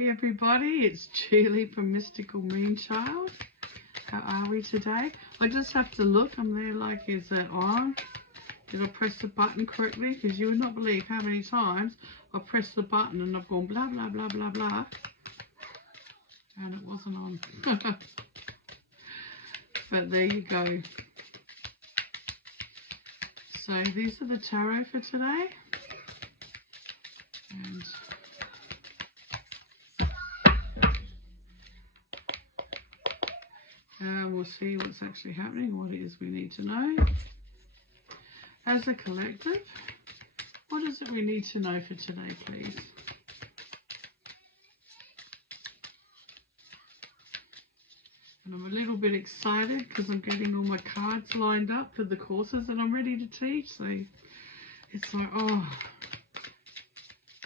Hey everybody, it's Julie from Mystical Moonchild. How are we today? I just have to look. I'm there like, is it on? Did I press the button correctly? Because you would not believe how many times I pressed the button and I've gone blah, blah, blah, blah, blah. And it wasn't on. But there you go. So these are the tarot for today. And we'll see what's actually happening, what it is we need to know. As a collective, what is it we need to know for today, please? And I'm a little bit excited because I'm getting all my cards lined up for the courses that I'm ready to teach. So it's like, oh,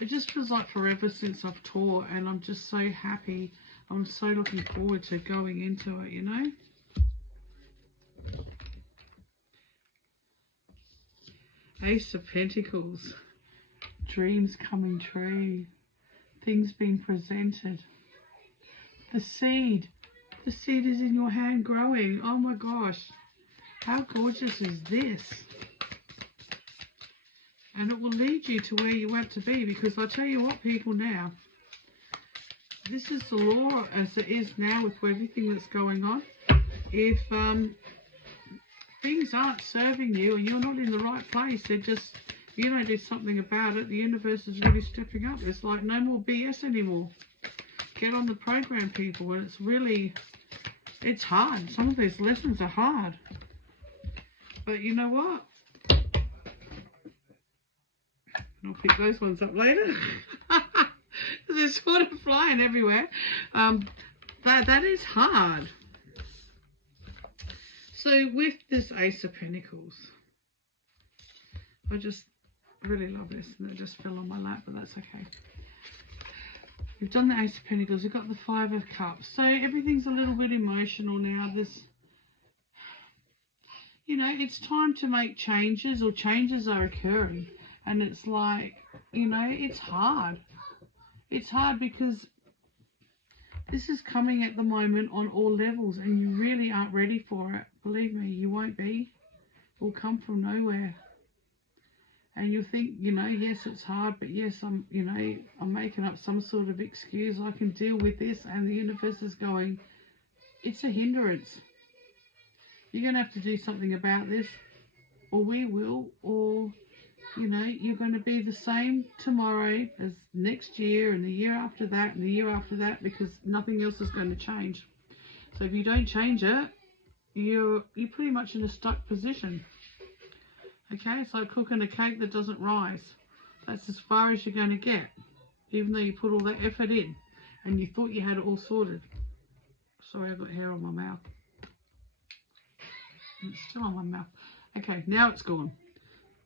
it just feels like forever since I've taught, and I'm just so happy. I'm so looking forward to going into it, you know. Ace of Pentacles, dreams coming true, things being presented. The seed is in your hand growing. Oh my gosh, how gorgeous is this? And it will lead you to where you want to be, because I tell you what, people, now, this is the law as it is now with everything that's going on. If things aren't serving you and you're not in the right place, they're just, you don't do something about it, the universe is really stepping up. It's like no more BS anymore. Get on the program, people. And it's really, it's hard. Some of these lessons are hard. But you know what? I'll pick those ones up later. They're sort of flying everywhere. That is hard. So with this Ace of Pentacles, I just really love this, and it just fell on my lap, but that's okay. We've done the Ace of Pentacles, we've got the Five of Cups. So everything's a little bit emotional now. This, you know, it's time to make changes, or changes are occurring. And it's like, you know, it's hard. It's hard because this is coming at the moment on all levels, and you really aren't ready for it. Believe me, you won't be. It will come from nowhere. And you think, you know, yes, it's hard, but yes, I'm making up some sort of excuse. I can deal with this, and the universe is going, it's a hindrance. You're going to have to do something about this, or we will, or, you know, you're going to be the same tomorrow as next year, and the year after that, and the year after that, because nothing else is going to change. So if you don't change it, you're pretty much in a stuck position. Okay, it's like cooking a cake that doesn't rise. That's as far as you're going to get, even though you put all that effort in and you thought you had it all sorted. Sorry, I've got hair on my mouth. It's still on my mouth. Okay, now it's gone.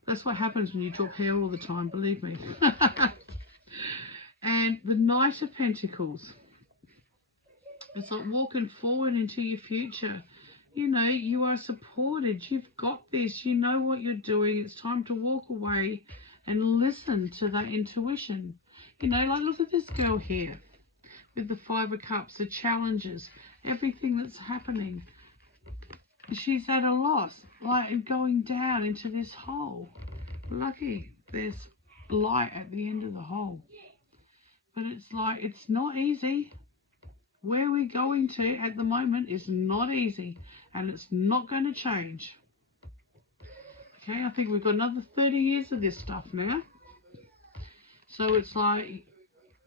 That's what happens when you drop hair all the time, believe me. And the Knight of Pentacles. It's like walking forward into your future. You know, you are supported. You've got this. You know what you're doing. It's time to walk away and listen to that intuition. You know, like look at this girl here with the Five of Cups, the challenges, everything that's happening. She's at a loss, like going down into this hole. Lucky there's light at the end of the hole. But it's like, it's not easy. Where we're going to at the moment is not easy, and it's not going to change. Okay, I think we've got another 30 years of this stuff now. So it's like,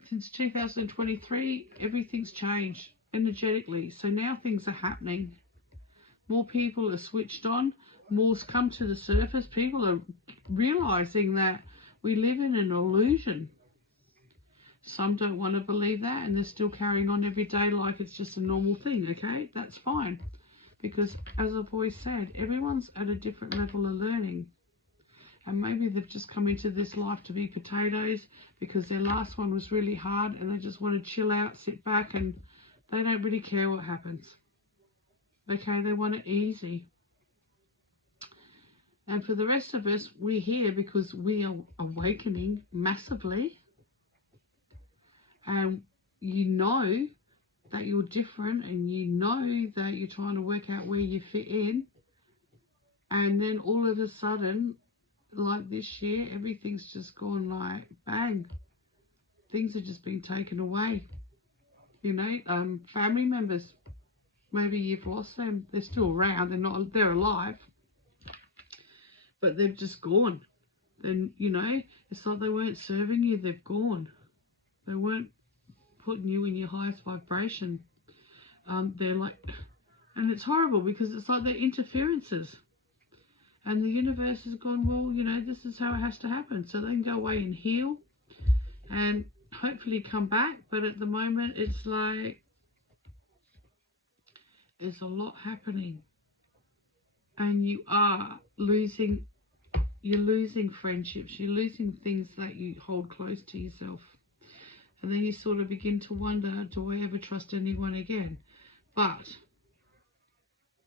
since 2023, everything's changed energetically. So now things are happening. More people are switched on. More's come to the surface. People are realizing that we live in an illusion. Some don't want to believe that, and they're still carrying on every day like it's just a normal thing, okay? That's fine. Because, as I've always said, everyone's at a different level of learning. And maybe they've just come into this life to be potatoes because their last one was really hard, and they just want to chill out, sit back, and they don't really care what happens. Okay, they want it easy. And for the rest of us, we're here because we are awakening massively. And you know that you're different, and you know that you're trying to work out where you fit in, and then all of a sudden, like this year, everything's just gone like bang. Things are just being taken away. You know, family members, maybe you've lost them. They're still around. They're alive, but they've just gone. Then, you know, it's like they weren't serving you. They've gone. They weren't putting you in your highest vibration. They're like, and it's horrible because it's like they're interferences. And the universe has gone, well, you know, this is how it has to happen. So they can go away and heal and hopefully come back. But at the moment, it's like there's a lot happening. And you're losing friendships. You're losing things that you hold close to yourself. And then you sort of begin to wonder, do I ever trust anyone again? But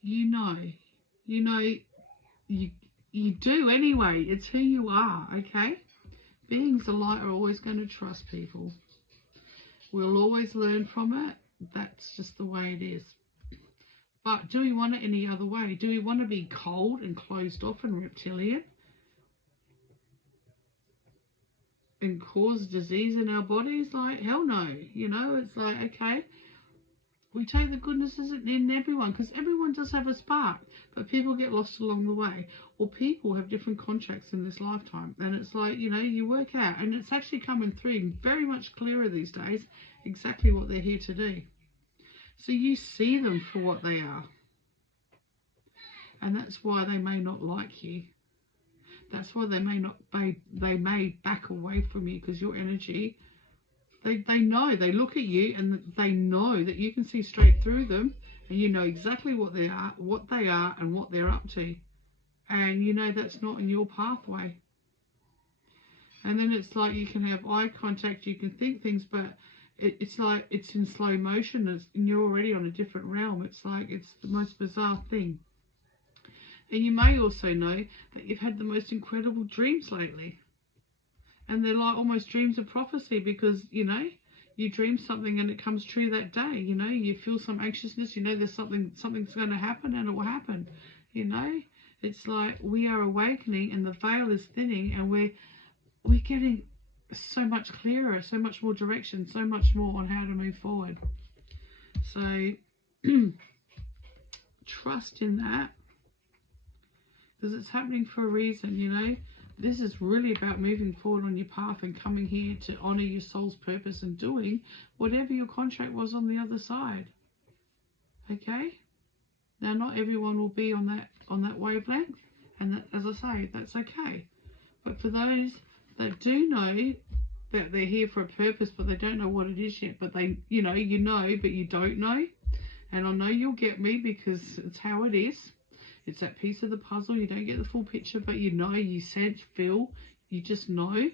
you know, you do anyway. It's who you are, okay? Beings of light are always going to trust people. We'll always learn from it. That's just the way it is. But do we want it any other way? Do we want to be cold and closed off and reptilian and cause disease in our bodies? Like, hell no. You know, it's like, okay, we take the goodnesses in everyone, because everyone does have a spark, but people get lost along the way, or people have different contracts in this lifetime, and it's like, you know, you work out, and it's actually coming through very much clearer these days, exactly what they're here to do. So you see them for what they are, and that's why they may not like you. That's why they may back away from you, because your energy, they know, they look at you and they know that you can see straight through them, and you know exactly what they are and what they're up to, and you know that's not in your pathway. And then it's like you can have eye contact, you can think things, but it's like it's in slow motion, and you're already on a different realm. It's like it's the most bizarre thing. And you may also know that you've had the most incredible dreams lately. And they're like almost dreams of prophecy, because, you know, you dream something and it comes true that day. You know, you feel some anxiousness, you know, there's something's going to happen, and it will happen. You know, it's like we are awakening and the veil is thinning, and we're getting so much clearer, so much more direction, so much more on how to move forward. So trust in that, because it's happening for a reason. You know, this is really about moving forward on your path and coming here to honor your soul's purpose and doing whatever your contract was on the other side. Okay? Now, not everyone will be on that wavelength, and that, as I say, that's okay. But for those that do know that they're here for a purpose, but they don't know what it is yet, but they, you know, but you don't know, and I know you'll get me, because it's how it is. It's that piece of the puzzle. You don't get the full picture, but you know, you sense, feel, you just know.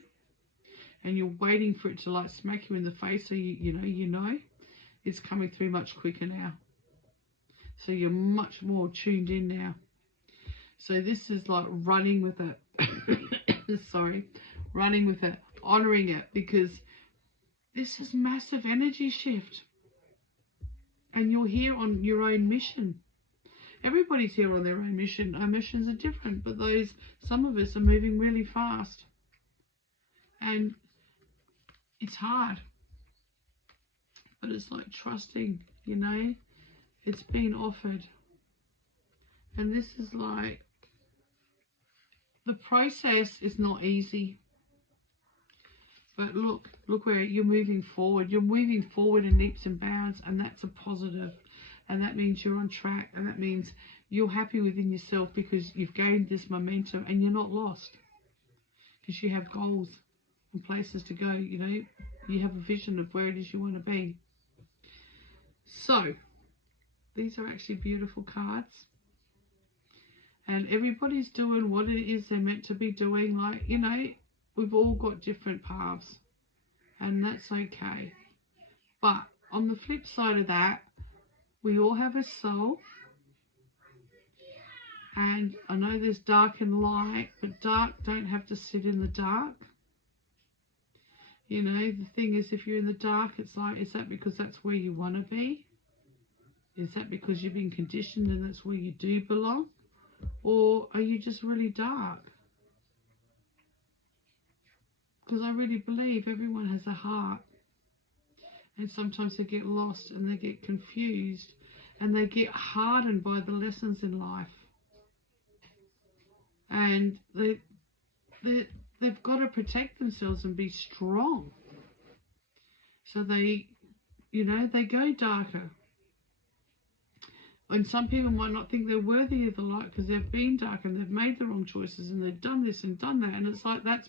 And you're waiting for it to like smack you in the face, so you know. It's coming through much quicker now. So you're much more tuned in now. So this is like running with it. Sorry. Running with it. Honouring it, because this is massive energy shift. And you're here on your own mission. Everybody's here on their own mission. Our missions are different, but some of us are moving really fast. And it's hard. But it's like trusting, you know. It's been offered. And this is like, the process is not easy. But look where you're moving forward. You're moving forward in leaps and bounds, and that's a positive. And that means you're on track, and that means you're happy within yourself, because you've gained this momentum and you're not lost, because you have goals and places to go. You know, you have a vision of where it is you want to be. So these are actually beautiful cards, and everybody's doing what it is they're meant to be doing. Like, you know, we've all got different paths, and that's okay. But on the flip side of that, we all have a soul, and I know there's dark and light, but dark don't have to sit in the dark. You know, the thing is, if you're in the dark, it's like, is that because that's where you want to be? Is that because you've been conditioned and that's where you do belong? Or are you just really dark? Because I really believe everyone has a heart. And sometimes they get lost and they get confused and they get hardened by the lessons in life. And they've got to protect themselves and be strong. So they, you know, they go darker. And some people might not think they're worthy of the light because they've been dark and they've made the wrong choices and they've done this and done that. And it's like, that's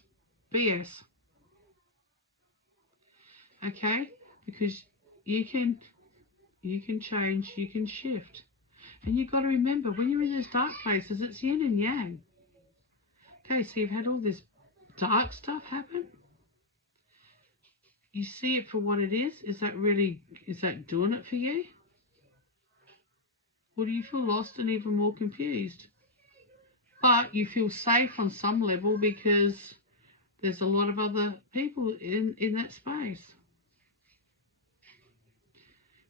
BS. Okay? Because you can change, you can shift. And you've got to remember, when you're in those dark places, it's yin and yang. Okay, so you've had all this dark stuff happen. You see it for what it is. Is that doing it for you? Or do you feel lost and even more confused? But you feel safe on some level because there's a lot of other people in that space.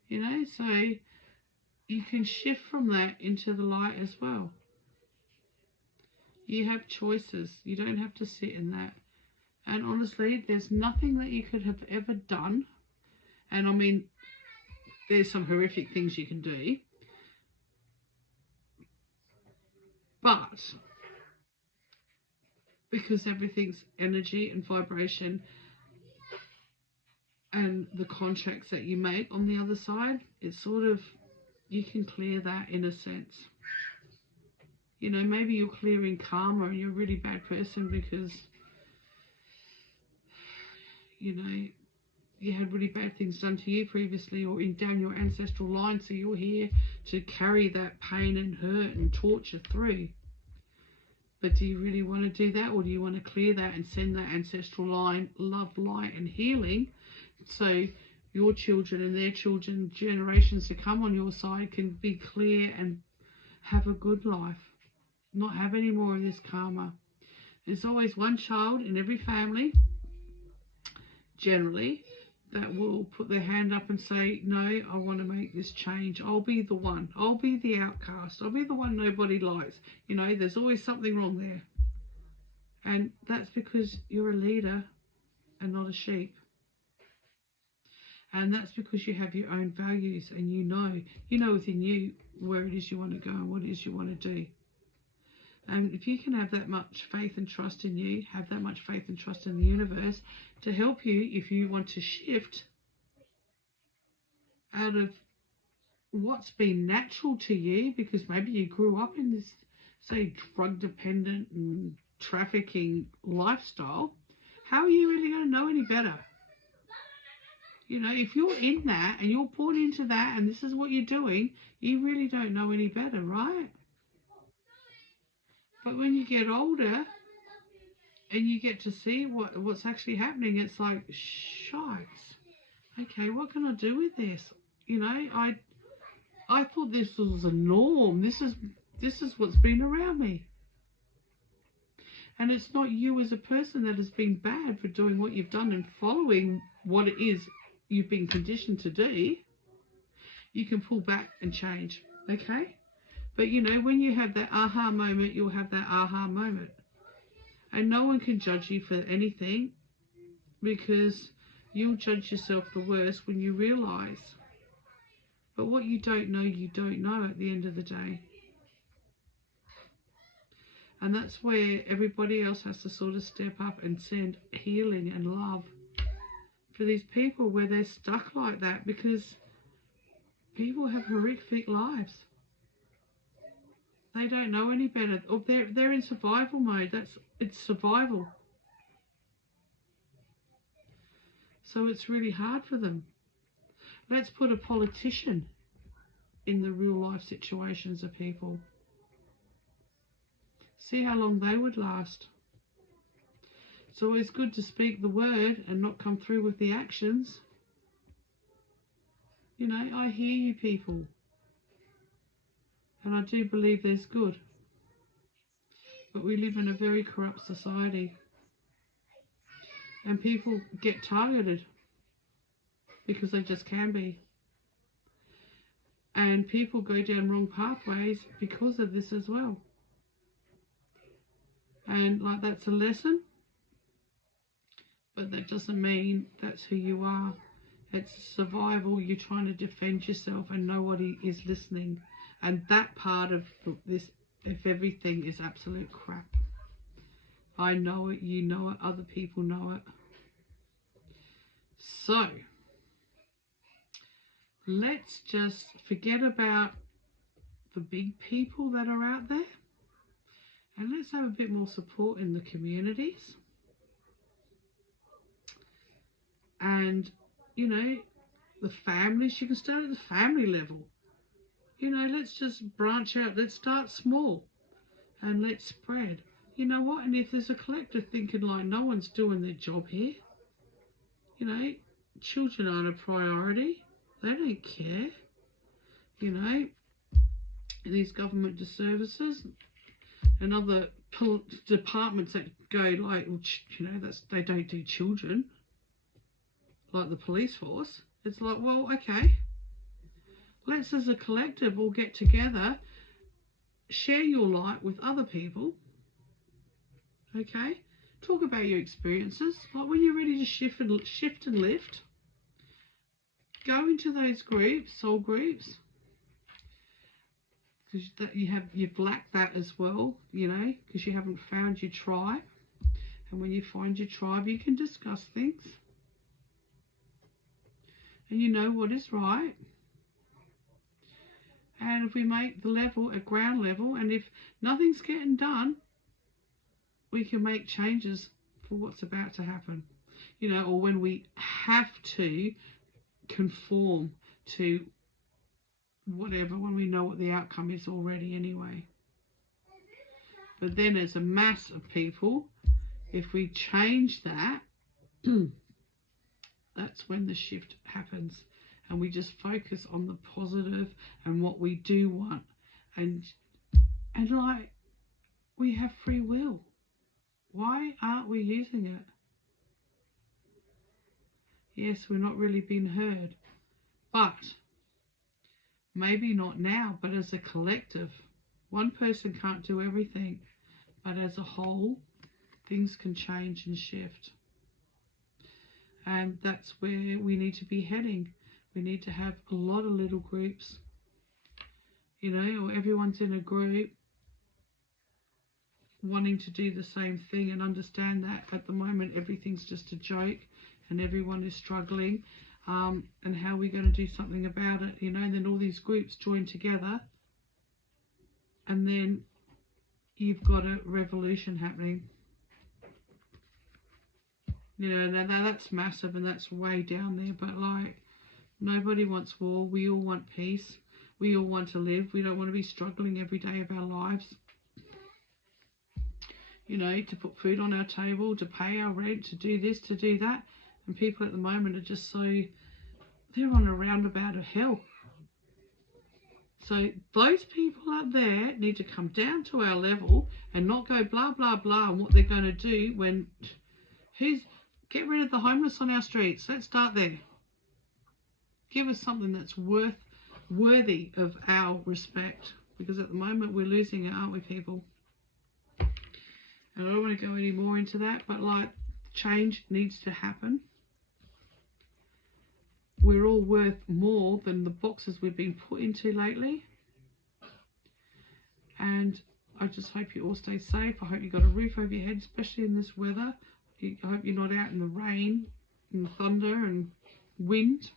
You know, so you can shift from that into the light as well. You have choices. You don't have to sit in that. And honestly, there's nothing that you could have ever done. And I mean, there's some horrific things you can do. But because everything's energy and vibration and the contracts that you make on the other side, it's sort of, you can clear that in a sense. You know, maybe you're clearing karma and you're a really bad person because, you know, you had really bad things done to you previously or down your ancestral line, so you're here to carry that pain and hurt and torture through. But do you really want to do that, or do you want to clear that and send that ancestral line love, light and healing so your children and their children, generations to come on your side, can be clear and have a good life, not have any more of this karma? There's always one child in every family, generally, that will put their hand up and say, no, I want to make this change. I'll be the one. I'll be the outcast. I'll be the one nobody likes. You know, there's always something wrong there. And that's because you're a leader and not a sheep. And that's because you have your own values and you know within you where it is you want to go and what it is you want to do. And if you can have that much faith and trust in you, have that much faith and trust in the universe to help you if you want to shift out of what's been natural to you, because maybe you grew up in this, say, drug dependent and trafficking lifestyle, how are you really going to know any better? You know, if you're in that and you're poured into that and this is what you're doing, you really don't know any better, right? But when you get older and you get to see what's actually happening, it's like, shikes. Okay, what can I do with this? You know, I thought this was a norm. This is what's been around me. And it's not you as a person that has been bad for doing what you've done and following what it is you've been conditioned to do. You can pull back and change, okay? But, you know, when you have that aha moment, you'll have that aha moment. And no one can judge you for anything, because you'll judge yourself the worst when you realise. But what you don't know at the end of the day. And that's where everybody else has to sort of step up and send healing and love for these people where they're stuck like that, because people have horrific lives. They don't know any better. Or they're in survival mode. It's survival. So it's really hard for them. Let's put a politician in the real life situations of people. See how long they would last. It's always good to speak the word and not come through with the actions. You know, I hear you people. And I do believe there's good. But we live in a very corrupt society. And people get targeted because they just can be. And people go down wrong pathways because of this as well. And like, that's a lesson, but that doesn't mean that's who you are. It's survival. You're trying to defend yourself and nobody is listening. And that part of this, if everything, is absolute crap. I know it, you know it, other people know it. So, let's just forget about the big people that are out there. And let's have a bit more support in the communities. And, you know, the families, you can start at the family level. You know, let's just branch out. Let's start small and let's spread. You know what? And if there's a collective thinking like, no one's doing their job here, you know, children aren't a priority. They don't care. You know, these government services and other departments that go like, you know, they don't do children, like the police force. It's like, well, okay, let's as a collective all get together, share your light with other people, okay? Talk about your experiences. Like when you're ready to shift and lift, go into those groups, soul groups, because you've lacked that as well, you know, because you haven't found your tribe. And when you find your tribe, you can discuss things. And you know what is right. And if we make the level at ground level, and if nothing's getting done, we can make changes for what's about to happen. You know, or when we have to conform to whatever, when we know what the outcome is already anyway. But then as a mass of people, if we change that, that's when the shift happens. And we just focus on the positive and what we do want. And like, we have free will. Why aren't we using it? Yes, we're not really being heard. But maybe not now, but as a collective. One person can't do everything. But as a whole, things can change and shift. And that's where we need to be heading. We need to have a lot of little groups, you know, or everyone's in a group wanting to do the same thing, and understand that at the moment everything's just a joke and everyone is struggling, and how we're going to do something about it, you know. And then all these groups join together and then you've got a revolution happening. You know, now that's massive and that's way down there, but like, nobody wants war. We all want peace. We all want to live. We don't want to be struggling every day of our lives. You know, to put food on our table, to pay our rent, to do this, to do that. And people at the moment are just so, they're on a roundabout of hell. So those people out there need to come down to our level and not go blah, blah, blah on what they're going to do when, get rid of the homeless on our streets. Let's start there. Give us something that's worthy of our respect, because at the moment we're losing it, aren't we, people? And I don't want to go any more into that, but like, change needs to happen. We're all worth more than the boxes we've been put into lately. And I just hope you all stay safe. I hope you got a roof over your head, especially in this weather. I hope you're not out in the rain and thunder and wind.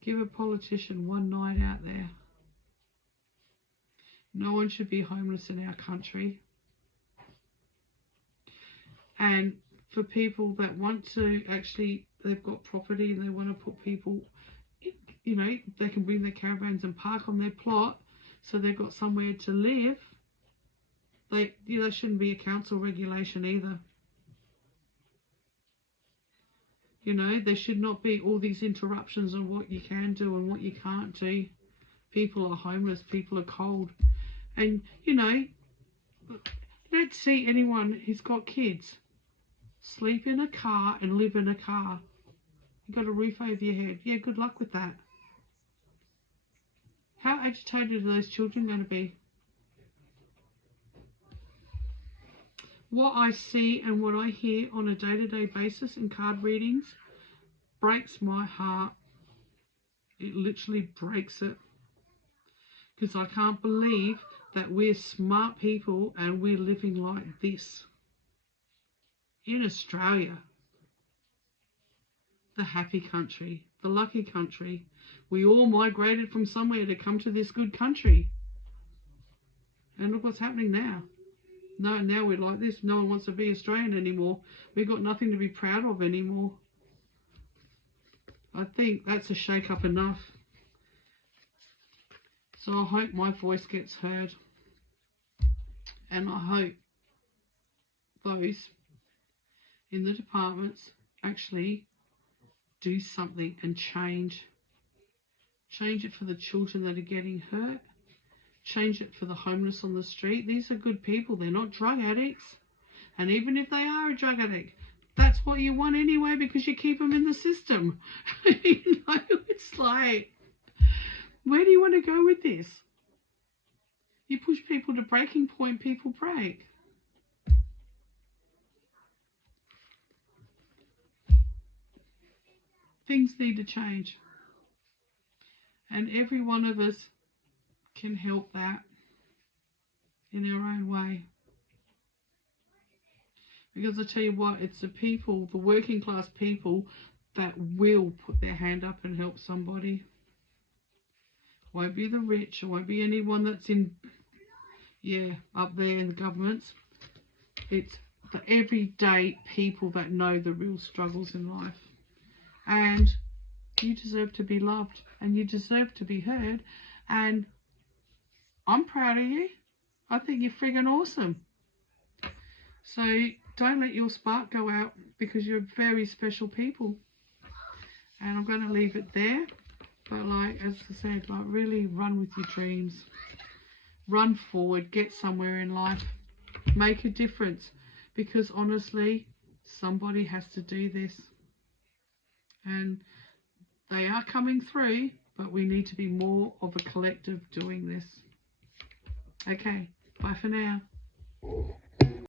Give a politician one night out there. No one should be homeless in our country. And for people that want to actually, they've got property and they want to put people, you know, they can bring their caravans and park on their plot so they've got somewhere to live. There shouldn't be a council regulation either. You know, there should not be all these interruptions on what you can do and what you can't do. People are homeless, people are cold. And, you know, don't see anyone who's got kids sleep in a car and live in a car. You got a roof over your head. Yeah, good luck with that. How agitated are those children going to be? What I see and what I hear on a day-to-day basis in card readings breaks my heart. It literally breaks it. Because I can't believe that we're smart people and we're living like this. In Australia, the happy country, the lucky country. We all migrated from somewhere to come to this good country. And look what's happening now. No, now we're like this. No one wants to be Australian anymore. We've got nothing to be proud of anymore. I think that's a shake-up enough. So I hope my voice gets heard. And I hope those in the departments actually do something and change. Change it for the children that are getting hurt. Change it for the homeless on the street. These are good people. They're not drug addicts. And even if they are a drug addict, that's what you want anyway because you keep them in the system. You know, it's like, where do you want to go with this? You push people to breaking point, people break. Things need to change. And every one of us can help that in our own way. Because I tell you what, it's the people, the working class people, that will put their hand up and help somebody. It won't be the rich, it won't be anyone that's in, up there in the governments. It's the everyday people that know the real struggles in life. And you deserve to be loved, and you deserve to be heard, and I'm proud of you. I think you're friggin' awesome. So don't let your spark go out because you're very special people. And I'm going to leave it there. But like, as I said, like really run with your dreams. Run forward, get somewhere in life. Make a difference. Because honestly, somebody has to do this. And they are coming through, but we need to be more of a collective doing this. Okay, bye for now.